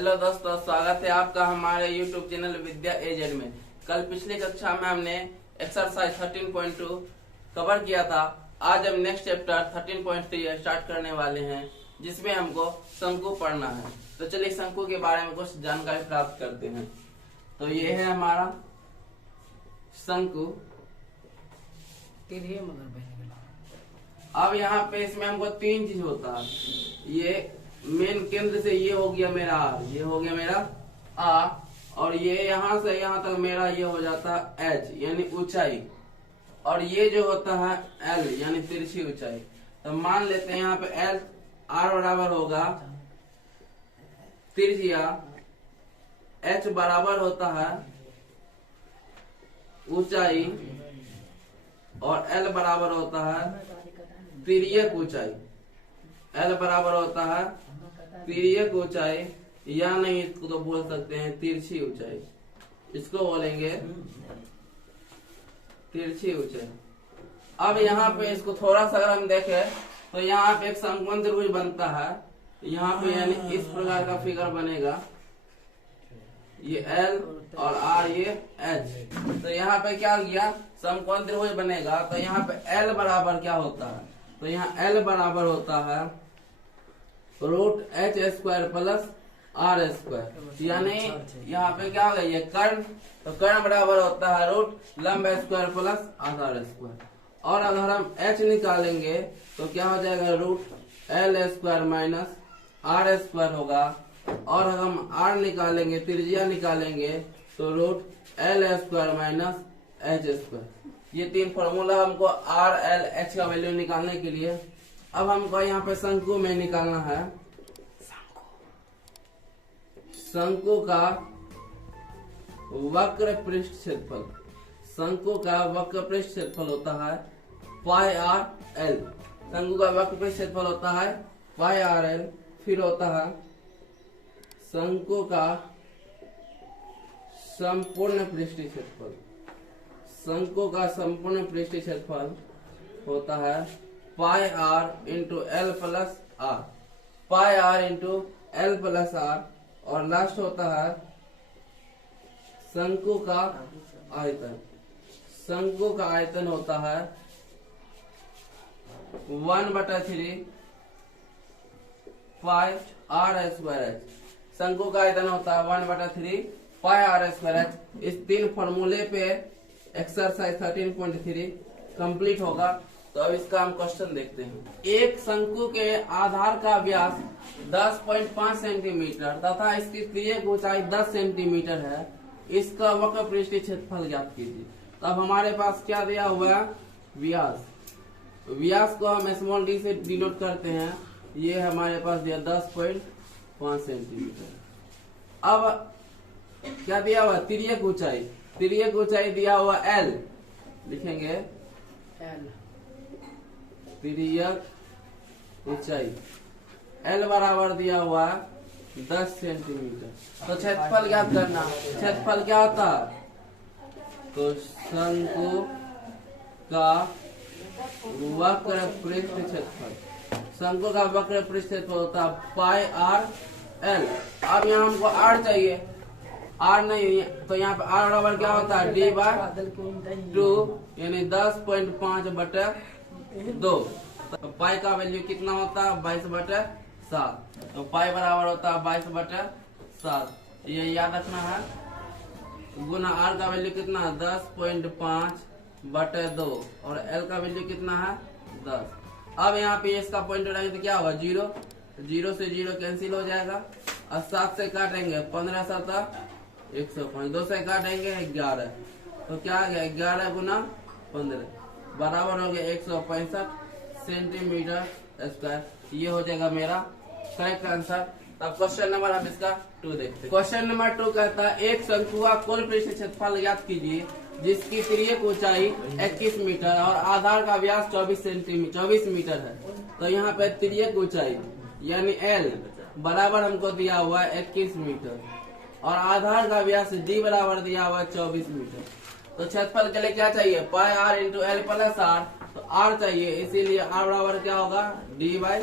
Hello दोस्तों, स्वागत है आपका हमारे YouTube चैनल विद्या एजेड में। कल पिछली कक्षा में हमने एक्सरसाइज 13.2 कवर किया था। आज हम नेक्स्ट चैप्टर 13.3 स्टार्ट करने वाले हैं, जिसमें हमको शंकु पढ़ना है। तो चलिए शंकु के बारे में कुछ जानकारी प्राप्त करते हैं। तो ये है हमारा शंकु। अब यहाँ पे इसमें हमको तीन चीज होता है। ये मेन केंद्र से ये हो गया मेरा आर, ये हो गया मेरा आ, और ये यहाँ से यहाँ तक मेरा ये हो जाता है एच यानी ऊंचाई, और ये जो होता है एल यानी तिरछी ऊंचाई। तो मान लेते हैं यहाँ पे एल आर बराबर होगा तिरछिया, एच बराबर होता है ऊंचाई, और एल बराबर होता है तिर्यक ऊंचाई। एल बराबर होता है तिर्यक ऊंचाई, या नहीं इसको तो बोल सकते हैं तिरछी ऊंचाई। इसको बोलेंगे तिरछी ऊंचाई। अब यहाँ पे इसको थोड़ा सा अगर हम देखें तो यहाँ पे एक समकोण त्रिभुज बनता है। यहाँ पे यानी इस प्रकार का फिगर बनेगा, ये एल और आर ये एच। तो यहाँ पे क्या गया, समकोण त्रिभुज बनेगा। तो यहाँ पे एल बराबर क्या होता है, तो यहाँ एल बराबर होता है root H square plus R square, यानी यहाँ पे क्या होगा ये कर्ण। तो कर्ण बराबर होता है रूट लंब स्क्वायर प्लस आधार स्क्वायर। और अगर हम एच निकालेंगे तो क्या हो जाएगा, root L square minus R square होगा। और अगर हम आर निकालेंगे, त्रिज्या निकालेंगे, तो root L square minus H square. ये तीन फॉर्मूला हमको आर एल एच का वैल्यू निकालने के लिए। अब हमको यहाँ पे शंकु में निकालना है। शंकु का वक्र पृष्ठ क्षेत्रफल। शंकु का वक्र पृष्ठ क्षेत्रफल होता है पाई आर एल। शंकु का वक्र पृष्ठ क्षेत्रफल होता है पाई आर एल। फिर होता है शंकु का संपूर्ण पृष्ठीय क्षेत्रफल। शंकु का संपूर्ण पृष्ठीय क्षेत्रफल होता है pi R into L plus R, pi R into L plus R. और लास्ट होता है शंकु का आयतन। शंकु का आयतन होता है 1/3 पाई आर स्क्वायर एच। शंकु का आयतन होता है 1/3 पाई आर स्क्वायर एच। इस तीन फॉर्मूले पे एक्सरसाइज 13.3 कंप्लीट होगा। तो अब इसका हम क्वेश्चन देखते हैं। एक शंकु के आधार का व्यास 10.5 सेंटीमीटर तथा इसकी तिर्यक ऊंचाई 10 सेंटीमीटर है। इसका वक्र पृष्ठीय क्षेत्रफल ज्ञात कीजिए। तो अब हमारे पास क्या दिया हुआ है, व्यास। व्यास को हम स्मॉल डी से डिनोट करते हैं। ये हमारे पास दिया 10.5 सेंटीमीटर। अब क्या दिया हुआ, तिर्यक ऊंचाई। तिर्यक ऊंचाई दिया हुआ एल, लिखेंगे एल। तिर्यक ऊंचाई एल बराबर दिया हुआ 10 सेंटीमीटर। तो क्षेत्रफल ज्ञात करना। क्षेत्रफल क्या होता है, तो शंकु का वक्र पृष्ठ क्षेत्रफल। शंकु का वक्र पृष्ठ क्षेत्रफल होता है पाई आर एल। अब यहाँ हमको आर चाहिए, आर नहीं, तो यहाँ पे आर बराबर क्या होता है, डी बाय 2 यानी 10.5/2। तो पाई का वैल्यू कितना होता है, 22/7। तो पाई बराबर होता है 22/7। ये याद रखना है। गुना आर का वैल्यू कितना है, 10.5/2, और एल का वैल्यू कितना है, 10। अब यहाँ पे इसका पॉइंट उठाएंगे तो क्या होगा, 0। 0 से 0 कैंसिल हो जाएगा। और 7 से काटेंगे 15 7 105। 2 से काटेंगे 11। तो क्या आ गया, 11 गुना 15 बराबर हो गया 165 सेंटीमीटर स्क्वायर। ये हो जाएगा मेरा करेक्ट आंसर। अब क्वेश्चन नंबर हम इसका 2 देखते हैं। क्वेश्चन नंबर 2 कहता है एक शंकु का कुल पृष्ठ क्षेत्रफल ज्ञात कीजिए जिसकी तिर्यक ऊंचाई 21 मीटर और आधार का व्यास 24 मीटर है। तो यहाँ पे तिर्यक ऊंचाई यानी एल बराबर हमको दिया हुआ है 21 मीटर, और आधार का व्यास डी बराबर दिया हुआ है 24 मीटर। तो क्षेत्रफल के लिए क्या चाहिए, pi R into L plus R. तो आर चाहिए, इसीलिए आर बराबर क्या होगा, डी बाई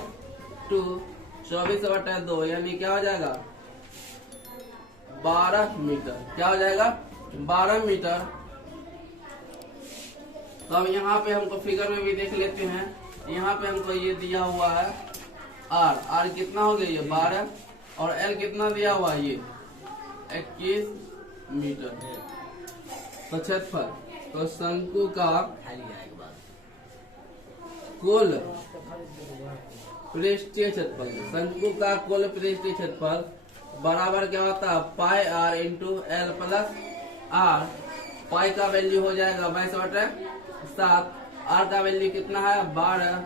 2 24/2 यानी क्या हो जाएगा 12 मीटर। क्या हो जाएगा? 12 मीटर। तो अब यहाँ पे हमको फिगर में भी देख लेते हैं। यहाँ पे हमको ये दिया हुआ है आर कितना हो गया? ये 12 और एल कितना दिया हुआ है? ये 21 मीटर। तो क्षेत्रफल, तो शंकु का कुल पृष्ठीय क्षेत्रफल, शंकु का कुल पृष्ठीय क्षेत्रफल बराबर क्या होता है? Pi R into L plus R. Pi का वैल्यू हो जाएगा 22/7, आर का वैल्यू कितना है? 12,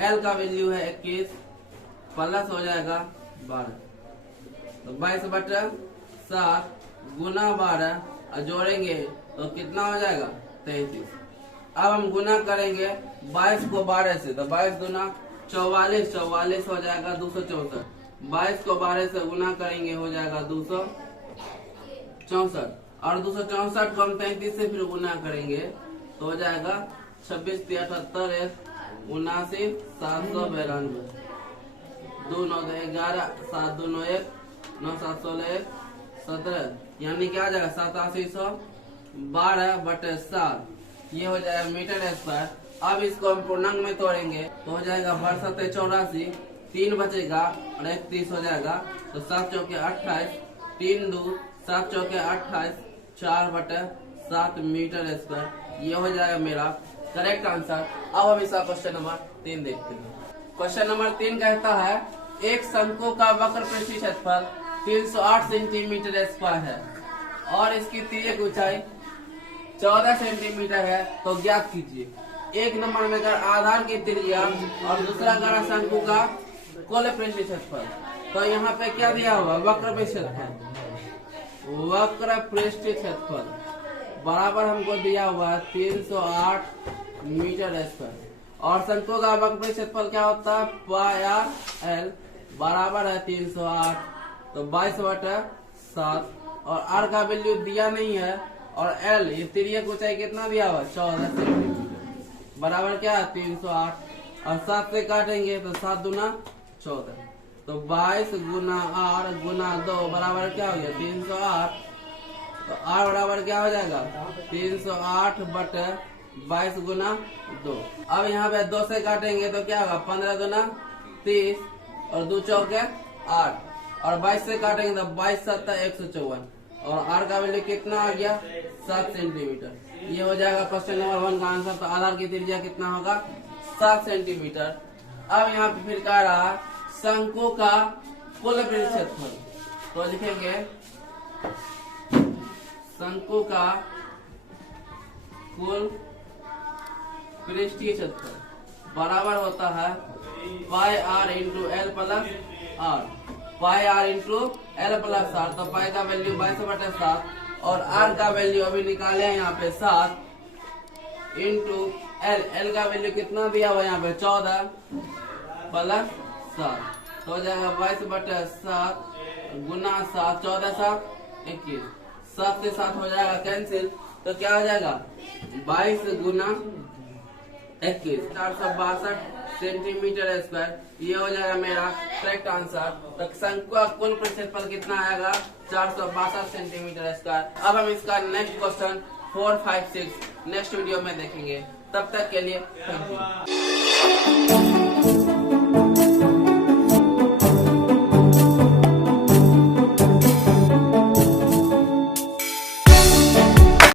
एल का वैल्यू है 21, प्लस हो जाएगा 12। तो 22/7 गुना 12 और जोड़ेंगे तो कितना हो जाएगा? 33। अब हम गुना करेंगे 22 को 12 से, तो 22 गुना 44, 44 हो जाएगा 264। 22 को 12 से गुना करेंगे हो जाएगा 264, और 264 को हम 33 से फिर गुना करेंगे तो हो जाएगा 26 × 78 79 792, 2 9 11 7 2 9 1 9 7 16 1 17, यानी क्या आ जाएगा? 8712/7। ये हो जाएगा मीटर स्क्वायर। अब इसको हम पूर्णांक में तोड़ेंगे तो हो जाएगा 82 × 84, 3 बचेगा और 31 हो जाएगा। तो 7 × 4 = 28, 3 2 7 × 4 = 28, 4/7 मीटर स्क्वायर। ये हो जाएगा मेरा करेक्ट आंसर। अब हम इसका क्वेश्चन नंबर 3 देखते हैं। क्वेश्चन नंबर 3 कहता है एक शंकु का वक्र पृष्ठीय क्षेत्रफल 308 सेंटीमीटर स्क्वायर है और इसकी तिर्यक ऊंचाई 14 सेंटीमीटर है, तो ज्ञात कीजिए। एक नंबर में अगर आधार की त्रिज्या और दूसरा अगर शंकु का कुल पृष्ठीय क्षेत्रफल, तो यहाँ पे क्या दिया हुआ? वक्र पृष्ठीय क्षेत्रफल। वक्र पृष्ठीय क्षेत्रफल बराबर हमको दिया हुआ है 308 मीटर स्क्वायर, और शंकु का वक्र पृष्ठीय क्षेत्रफल क्या होता है? पाई आर एल बराबर है 308, तो 22/7, और आर का वैल्यू दिया नहीं है, और एल ये तिर्यक ऊंचाई कितना दिया हुआ? 14 सेंटीमीटर बराबर क्या है? 308, और 7 से काटेंगे तो 7 दूना 14, तो 22 गुना आर गुना 2 बराबर क्या हो गया? 308। तो आर बराबर क्या हो जाएगा? 308/22 गुना 2। अब यहाँ पे 2 से काटेंगे तो क्या होगा? 15 दूना 30 और 2 चौके 8, और 22 से काटेंगे तो 22 7 154, और आर का वैल्यू कितना आ गया? 7 सेंटीमीटर। ये हो जाएगा क्वेश्चन नंबर 1 का आंसर। तो आधार की त्रिज्या कितना होगा? 7 सेंटीमीटर। अब यहाँ पे फिर कह रहा है शंकु का कुल पृष्ठीय क्षेत्रफल, तो लिखेंगे शंकु का कुल पृष्ठीय क्षेत्रफल बराबर होता है pi R into L plus R. Pi R into L plus R, तो पाई का वैल्यू 22/7 और आर का वैल्यू अभी निकाले हैं यहाँ पे 7 इंटू एल। एल का वैल्यू कितना दिया हुआ यहाँ पे? 14 + 7, तो हो जाएगा 22/7 गुना 7, 14 7 21, 7 से 7 हो जाएगा कैंसिल, तो क्या हो जाएगा? 22 गुना 21 462 सेंटीमीटर स्क्वायर। ये हो जाएगा मेरा करेक्ट आंसर। तो शंकु का कुल क्षेत्रफल कितना आएगा? 462 सेंटीमीटर स्क्वायर। अब हम इसका नेक्स्ट क्वेश्चन 4 5 6 नेक्स्ट वीडियो में देखेंगे। तब तक के लिए थैंक यू।